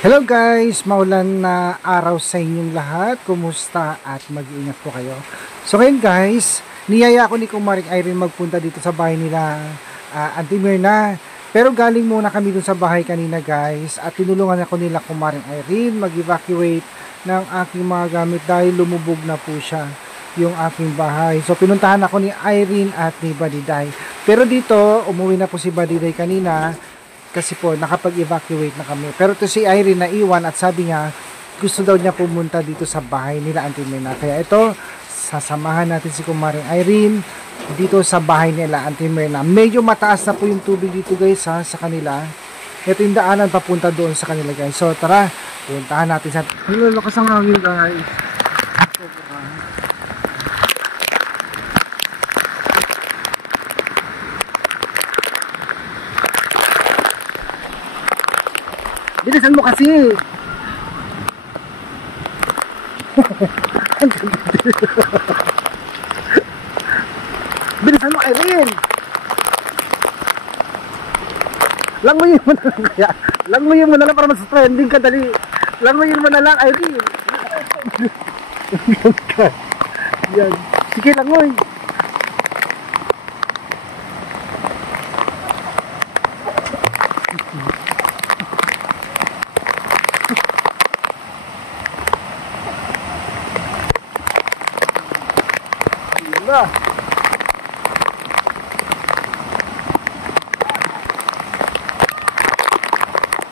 Hello guys! Maulan na araw sa inyong lahat. Kumusta at mag-iingat po kayo. So ngayon guys, niyaya ako ni Kumaring Irene magpunta dito sa bahay nila Auntie Myrna. Pero galing muna kami dun sa bahay kanina guys at tinulungan ako nila Kumaring Irene mag-evacuate ng aking mga gamit dahil lumubog na po siya yung aking bahay. So pinuntahan ako ni Irene at ni Badiday. Pero dito, umuwi na po si Badiday kanina kasi po nakapag-evacuate na kami. Pero to si Irene na iwan at sabi niya gusto daw niya pumunta dito sa bahay nila Auntie Myrna. Kaya ito, sasamahan natin si Kumaring Irene dito sa bahay nila Auntie Myrna. Medyo mataas na po yung tubig dito guys sa kanila. Ito yung daanan papunta doon sa kanila guys. So tara, puntahan natin sa... Ang lakas ang hangin guys. Bilisan mo kasi. Bilisan mo, Irene. Languyin mo na lang kaya. Languyin mo na lang para mas trending ka dali. Languyin mo na lang, Irene. Yan. Sige, langoy.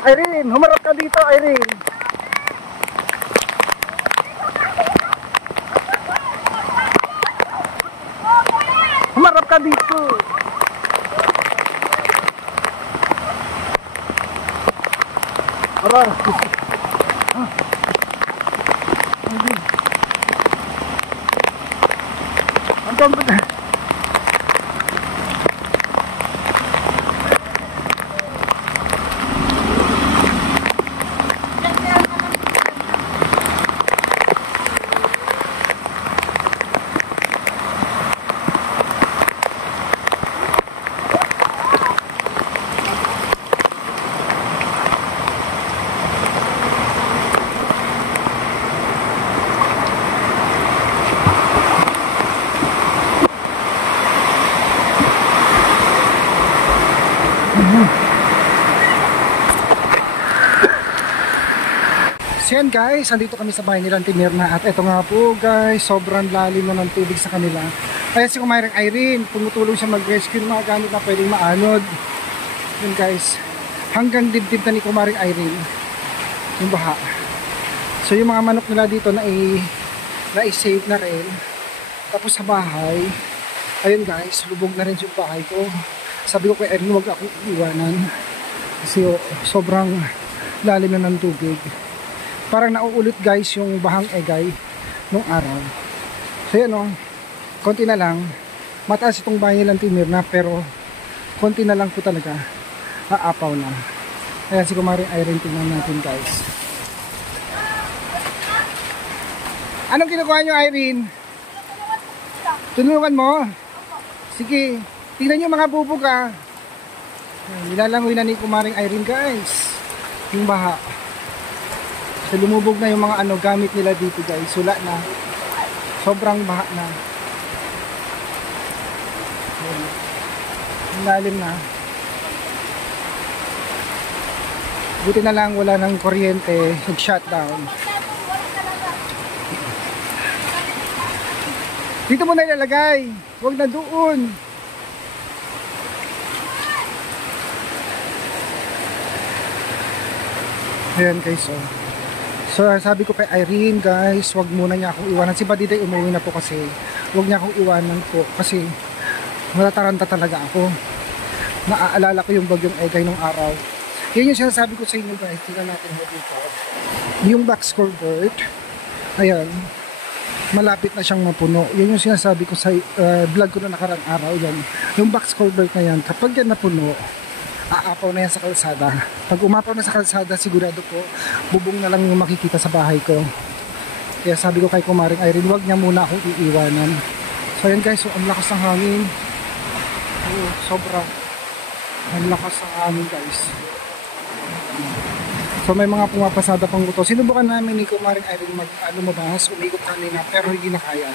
Irene, humarap ka dito, Irene. Humarap ka dito. Aray. Ang dami. So yan guys, andito kami sa bahay nila Auntie Myrna at eto nga po guys, sobrang lalim na ng tubig sa kanila. Kaya si Kumaring Irene, tumutulong siya mag-rescue ng mga gamit na pwedeng maanod. Yan guys, hanggang dibdib na ni Kumaring Irene yung baha. So yung mga manok nila dito na i-save na rin. Tapos sa bahay, ayun guys, lubog na rin yung bahay ko. Sabi ko kay Irene, huwag akong iwanan kasi sobrang lalim na ng tubig. Parang nauulit guys yung bahang egay nung araw. So yan o, konti na lang. Mataas itong bahay nilang Auntie Myrna pero konti na lang po talaga. Aapaw na. Ayan si Kumaring Irene, tingnan natin guys. Anong kinukuha nyo, Irene? Tulungan mo? Sige, tingnan nyo mga bubog ah. Nilalangoy na ni Kumaring Irene guys yung baha. So lumubog na yung mga gamit nila dito guys. Sula na. Sobrang baha na. Ang lalim na. Buti na lang wala ng kuryente. Nag-shutdown. Dito mo na ilalagay. Huwag na doon. Ayan guys oh. So sabi ko kay Irene guys, wag muna niya akong iwanan. Si Badiday umuwi na po kasi wag niya akong iwanan po kasi matataranta talaga ako. Naaalala ko yung bagyong Egay nung araw. Yan yung sinasabi ko sa inyo guys. Tingnan natin dito. Yung box culvert, ayan, malapit na siyang mapuno. Yan yung sinasabi ko sa vlog ko na nakarang araw. Yan. Yung box culvert na yan, kapag yan napuno, aapaw na yan sa kalsada. Pag umapaw na sa kalsada, sigurado po bubong na lang yung makikita sa bahay ko. Kaya sabi ko kay Kumaring Irene, wag niya muna akong iiwanan. So ayan guys, so ang lakas ng hangin. Sobra. Ang lakas ng hangin guys. So may mga pumapasada pang buto. Sinubukan namin ni Kumaring Irene lumabas, umikot kanina pero hindi na kaya.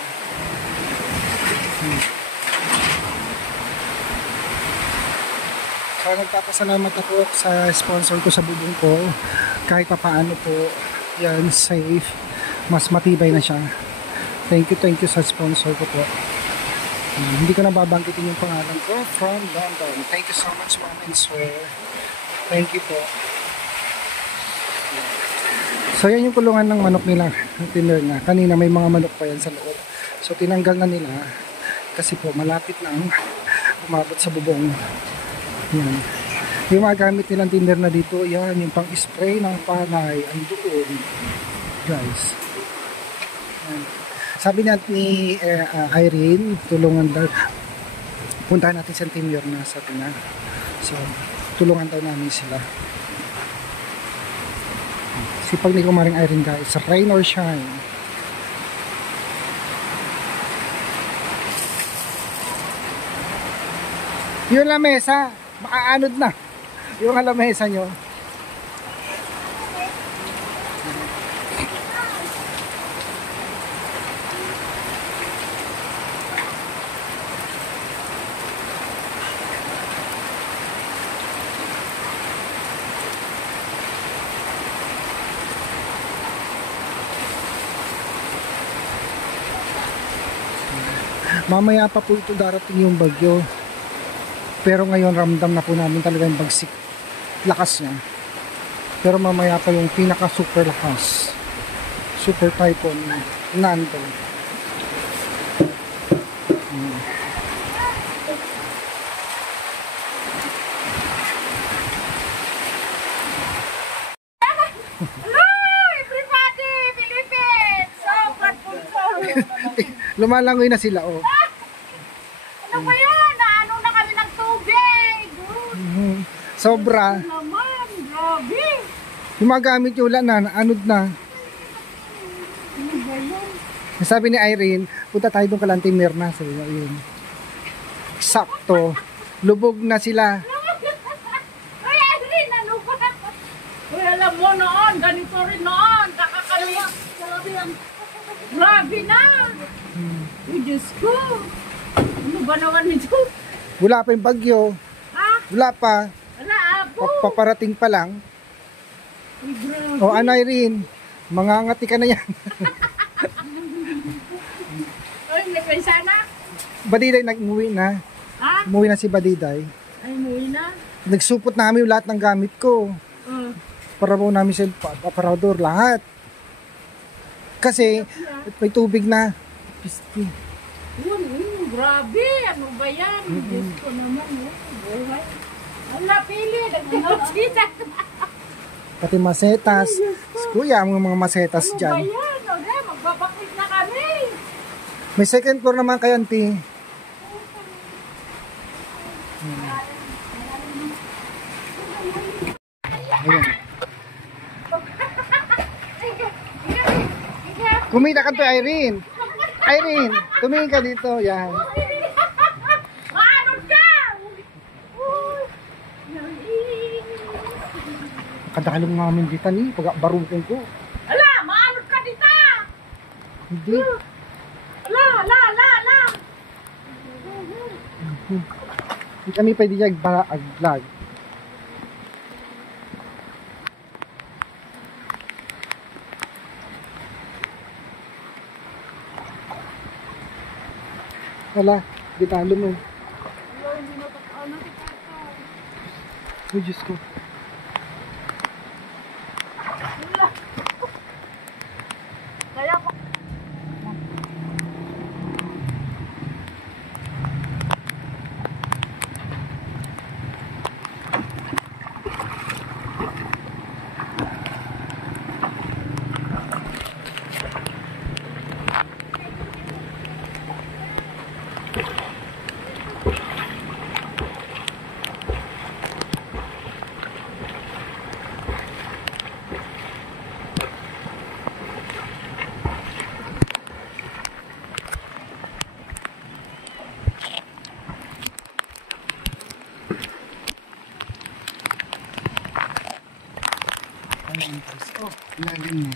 So nagpapasalamat ako sa sponsor ko sa bubong ko. Kahit pa paano po, yan, safe. Mas matibay na siya. Thank you sa sponsor ko po. Hindi ko na babangkitin yung pangalan ko. From London. Thank you so much, ma'am and sir. Thank you po. So yan yung kulungan ng manok nila. Tinner na. Kanina may mga manok pa yan sa loob. So tinanggal na nila. Kasi po malapit na umabot sa bubong. Yan. Yung mga gamit nilang tinner na dito, yan, yung pang-spray ng panay, ang doon. Guys. Yan. Sabi ni Irene, tulungan daw. Puntahan natin sa tinner na sa tina. So, tulungan daw namin sila. Sipag ni Kumaring Irene guys, rain or shine. Yung lamesa, makaanod na. Yung lamesa nyo. Mamaya pa po ito darating yung bagyo. Pero ngayon ramdam na po namin talaga yung bagsik. Lakas niya. Pero mamaya pa yung pinaka super lakas. Super typhoon. Nando. Hello everybody! Philippines! So, Lumalangoy na sila oh. Ano ba yan? Naano na kami ng tubig. Sobra. Naman, grabe. Yung mga gamit yung ulan na, anod na. Ano ba yan? Sabi ni Irene, punta tayo doon kay Auntie Mirna. Sabi niya, yun. Sakto. Lubog na sila. Uy, Irene, ano ba? Uy, alam mo noon, ganito rin noon. Kakakalit. Grabe na. Uy, Diyos ko. Ano ba naman ito? Wala pa yung bagyo. Ha? Wala pa. Wala, apo. Paparating pa lang. Uy, grabe. O ano Irene, mangangati ka na yan. Uy, may sana? Badiday nag-uwi na. Ha? Umuwi na si Badiday. Ay, muwi na. Nagsupot namin lahat ng gamit ko. Para po namin sa aparador, lahat. Kasi may tubig na. Pisti. Grabe, ano ba yan? Diyos ko naman, buhay. Ang napili, nagkakasita. Pati masetas. Kuya, ang mga masetas Ano ba dyan. yan? Okay, magbabakit na kami. May second floor naman kay Auntie. Ayan. Kumita ka to, Irene. Irene, tumingin ka dito. Yan. Maanod ka! Kadakalong namin dito ni, pag barukong ko. Ala, maanod ka dito! Hindi. Ala! Hindi kami pwede aglag. Wala, ditalo mo. Oh, Diyos ko. Kaya ko. guys. Oh, lalim na.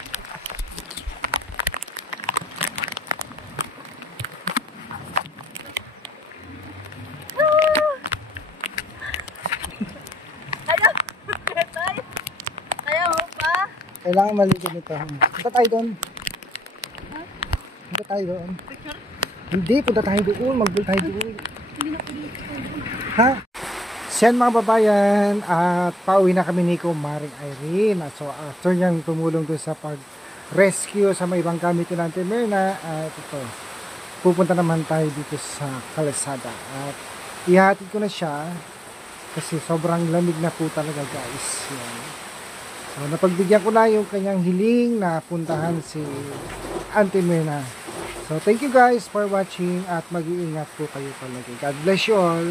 Ayaw! Tay! Ayaw mo pa? Kailangan maligo nito. Punta tayo doon. Punta tayo doon. Hindi, punta tayo doon. Mag-bull tayo doon. Ha? Siyan mga babayan, at pauwi na kami ni Maring Irene. So after niyang tumulong doon sa pag-rescue sa may ibang gamit ni Auntie Myrna, at ito, pupunta naman tayo dito sa Kalsada. At ihatid ko na siya kasi sobrang lamig na po talaga guys. Yan. So napagbigyan ko na yung kanyang hiling na puntahan si Auntie Myrna. So thank you guys for watching at mag-iingat po kayo palagi. God bless you all.